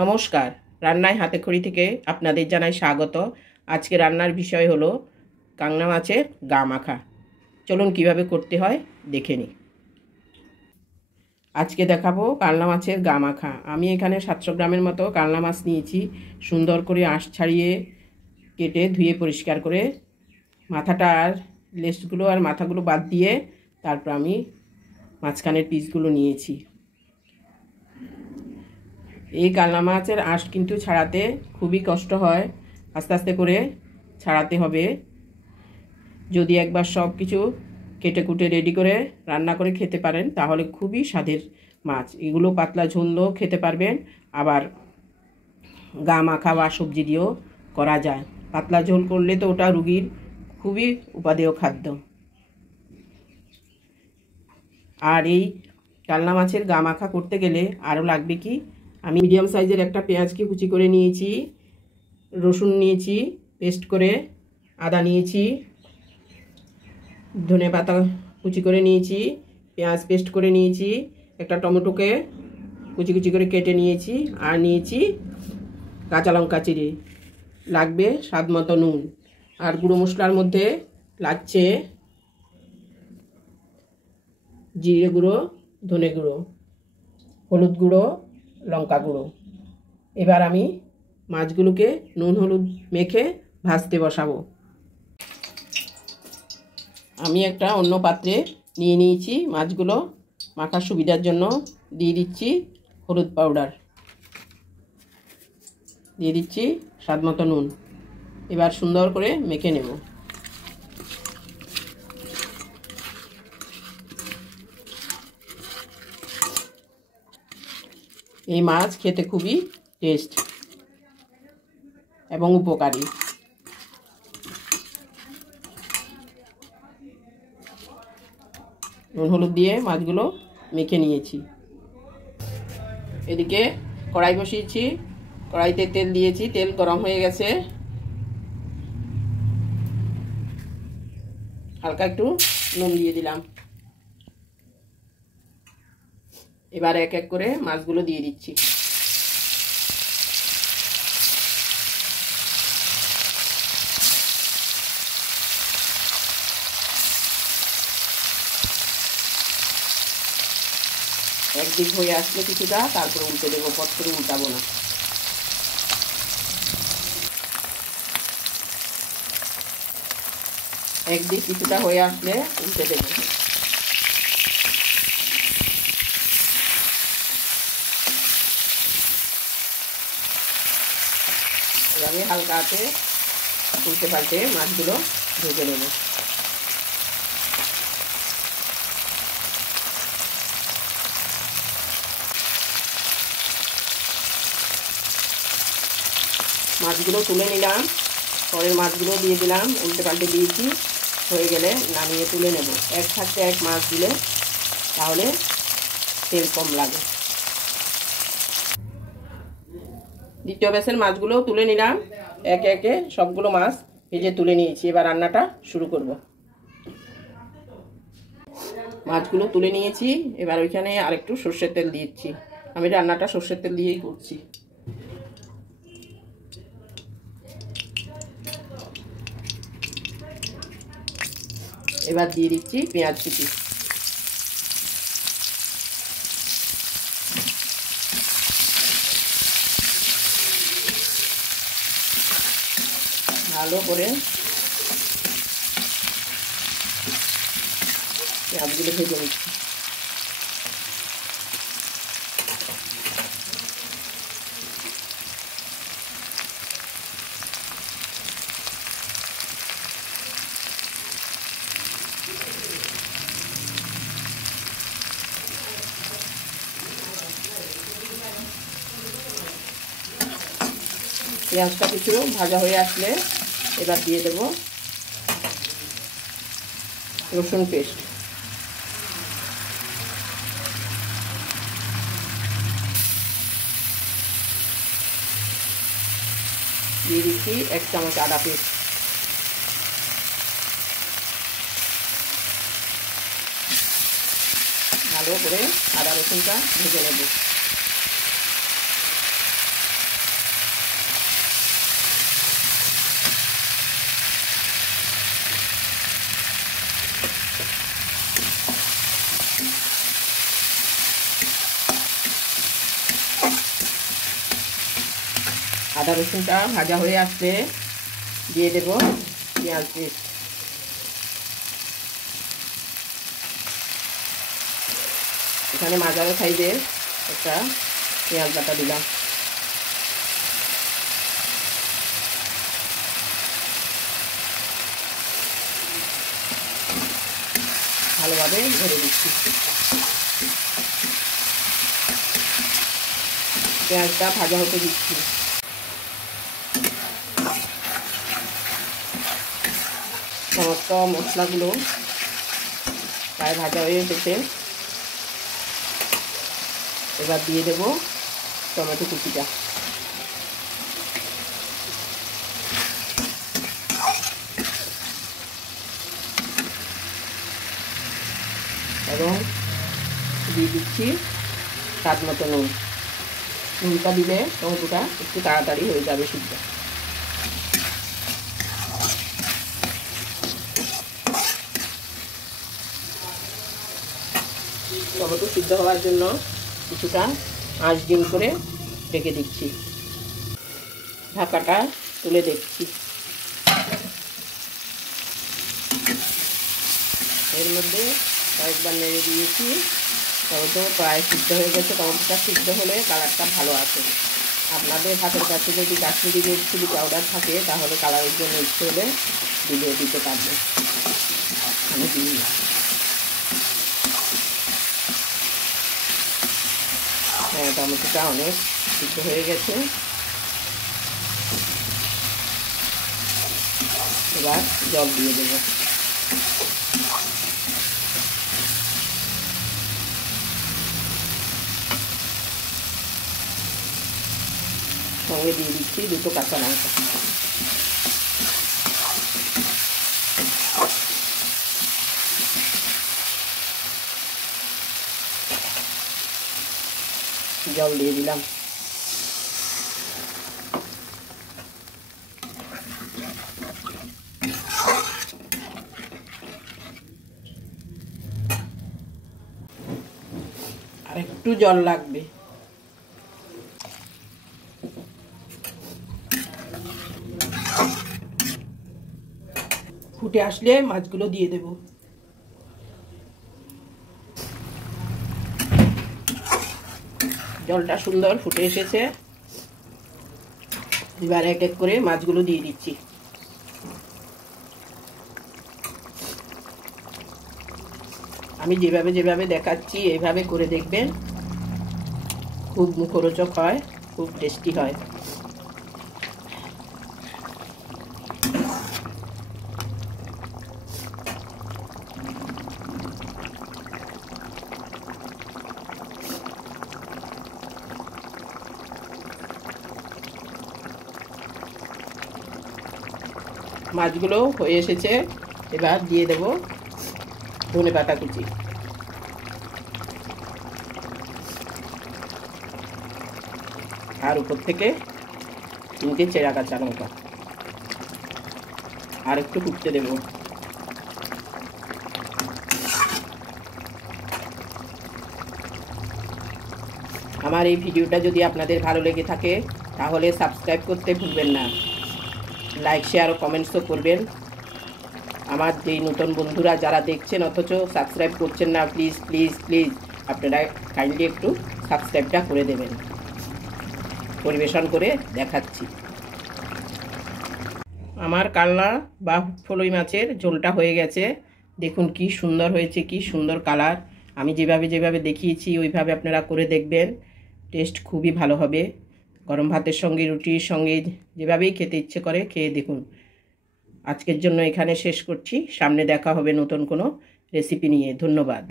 নমস্কার, রান্নায় হাতেখড়ি থেকে আপনাদের জানাই স্বাগত। আজকে রান্নার বিষয় হলো কাংনা মাছের গা মাখা। চলুন কিভাবে করতে হয় দেখে নিই। আজকে দেখাবো কালনা মাছের গা মাখা। আমি এখানে 700 গ্রামের মতো কালনা মাছ নিয়েছি। সুন্দর করে আঁশ ছাড়িয়ে কেটে ধুয়ে পরিষ্কার করে মাথাটা আর লেজগুলো আর মাথাগুলো বাদ দিয়ে তারপর আমি মাঝখানের পিসগুলো নিয়েছি। এই কালনা মাছের আঁশ কিন্তু ছাড়াতে খুবই কষ্ট হয়, আস্তে আস্তে করে ছাড়াতে হবে। যদি একবার সব কিছু কেটে কুটে রেডি করে রান্না করে খেতে পারেন তাহলে খুবই স্বাদের মাছ। এগুলো পাতলা ঝোলও খেতে পারবেন, আবার গা মাখা বা সবজি দিয়েও করা যায়। পাতলা ঝোল করলে তো ওটা রুগীর খুবই উপাদেয় খাদ্য। আর এই কালনা মাছের গা মাখা করতে গেলে আরও লাগবে কি, আমি মিডিয়াম সাইজের একটা পেঁয়াজকে কুচি করে নিয়েছি, রসুন নিয়েছি পেস্ট করে, আদা নিয়েছি, ধনে পাতা কুচি করে নিয়েছি, পেঁয়াজ পেস্ট করে নিয়েছি, একটা টমেটোকে কুচি কুচি করে কেটে নিয়েছি, আর নিয়েছি কাঁচা লঙ্কা চিড়ে। লাগবে স্বাদ মতো নুন। আর গুঁড়ো মশলার মধ্যে লাগছে জিরে গুঁড়ো, ধনে গুঁড়ো, হলুদ গুঁড়ো, লঙ্কা গুঁড়ো। এবার আমি মাছগুলোকে নুন হলুদ মেখে ভাজতে বসাবো। আমি একটা অন্য পাত্রে নিয়ে নিয়েছি মাছগুলো। মাখার সুবিধার জন্য দিয়ে দিচ্ছি হলুদ পাউডার, দিয়ে দিচ্ছি স্বাদ মতো নুন। এবার সুন্দর করে মেখে নেব। এই মাছ খেতে খুবই টেস্ট এবং উপকারী। নুন হলুদ দিয়ে মাছগুলো মেখে নিয়েছি। এদিকে কড়াই বসিয়েছি, কড়াইতে তেল দিয়েছি, তেল গরম হয়ে গেছে। হালকা একটু নুন দিয়ে দিলাম। এবার এক এক করে মাছগুলো দিয়ে দিচ্ছি। একদিক হয়ে আসলে কিছুটা, তারপরে উল্টে দেবো, পট করে উল্টাবো না। একদিক কিছুটা হয়ে আসলে উল্টে দেবো। এভাবে হালকা হাতে উল্টে পাল্টে মাছগুলো ভেজে নেব। মাছগুলো তুলে নিলাম, পরের মাছগুলো দিয়ে দিলাম, উল্টে পাল্টে দিয়েছি। হয়ে গেলে নামিয়ে তুলে নেব। এক থাকতে এক মাছ দিলে তাহলে তেল কম লাগে। দ্বিতীয় ব্যাচের মাছগুলো তুলে নিলাম, একে একে সবগুলো মাছ ভেজে তুলে নিয়েছি। এবার রান্নাটা শুরু করব। মাছগুলো তুলে নিয়েছি, এবার ওইখানে আরেকটু সর্ষের তেল দিচ্ছি। আমি রান্নাটা সর্ষের তেল দিয়েই করছি। এবার দিয়ে দিচ্ছি পেঁয়াজ কুচি। ভালো করে পেঁয়াজগুলো ভেজে নিচ্ছি। পেঁয়াজটা কিছু ভাজা হয়ে আসলে এবার দিয়ে দেব রসুন পেস্ট। দিয়ে দিচ্ছি 1 চামচ আদা পেস্ট। ভালো করে আদা রসুনটা ভেজে নেব। আদা রসুনটা ভাজা হয়ে আসছে, দিয়ে দেব পেঁয়াজ পেস্ট। এখানে মাঝারি সাইজের একটা পেঁয়াজ বাটা দিলাম। ভালোভাবে ভরে দিচ্ছি। পেঁয়াজটা ভাজা হতে দিচ্ছি। সমস্ত মশলাগুলো প্রায় ভাজা হয়ে এসেছে। এবার দিয়ে দেব টমেটো কুচিটা। এবং দিয়ে দিচ্ছি স্বাদ মতো নুন। নুনটা দিলে টমেটোটা একটু তাড়াতাড়ি হয়ে যাবে সিদ্ধ। টমেটো সিদ্ধ হওয়ার জন্য কিছুটা আঁচ ডিম করে ঢেকে দিচ্ছি। ঢাকাটা তুলে দেখছি। এর মধ্যে কয়েকবার নেড়ে দিয়েছি। টমেটো প্রায় সিদ্ধ হয়ে গেছে। টমেটোটা সিদ্ধ হলে কালারটা ভালো আসে। আপনাদের হাতের কাছে যদি কাশ্মীরি রেড চিলি পাউডার থাকে তাহলে কালারের জন্য ইচ্ছে হলে দিতে পারবেন। আমি দিই। হ্যাঁ, টমেটোটা অনেক সিদ্ধ হয়ে গেছে। এবার জল দিয়ে দেবো। সঙ্গে দিয়ে দিচ্ছি দুটো কাঁচা লঙ্কা। জল দিয়ে দিলাম। আর একটু জল লাগবে। ফুটে আসলে মাছগুলো দিয়ে দেব। জলটা সুন্দর ফুটে এসেছে। এবার এক এক করে মাছগুলো দিয়ে দিচ্ছি। আমি যেভাবে দেখাচ্ছি এইভাবে করে দেখবেন। খুব মুখরোচক হয়, খুব টেস্টি হয়। মাছগুলো হয়ে এসেছে। এবার দিয়ে দেব ধনেপাতা কুচি। আর উপর থেকে 3টে চেরা কাঁচা লঙ্কা। আর একটু ফুটতে দেব। আমার এই ভিডিওটা যদি আপনাদের ভালো লেগে থাকে তাহলে সাবস্ক্রাইব করতে ভুলবেন না। লাইক শেয়ার ও কমেন্টসও করবেন। আমার যেই নতুন বন্ধুরা যারা দেখছেন অথচ সাবস্ক্রাইব করছেন না, প্লিজ প্লিজ প্লিজ আপনারা কাইন্ডলি একটু সাবস্ক্রাইবটা করে দেবেন। পরিবেশন করে দেখাচ্ছি। আমার কালনা বা ফলই মাছের ঝোলটা হয়ে গেছে। দেখুন কি সুন্দর হয়েছে, কি সুন্দর কালার। আমি যেভাবে দেখিয়েছি ওইভাবে আপনারা করে দেখবেন। টেস্ট খুবই ভালো হবে। গরম ভাতের সঙ্গে, রুটির সঙ্গে যেভাবেই খেতে ইচ্ছে করে খেয়ে দেখুন। আজকের জন্য এখানে শেষ করছি। সামনে দেখা হবে নতুন কোনো রেসিপি নিয়ে। ধন্যবাদ।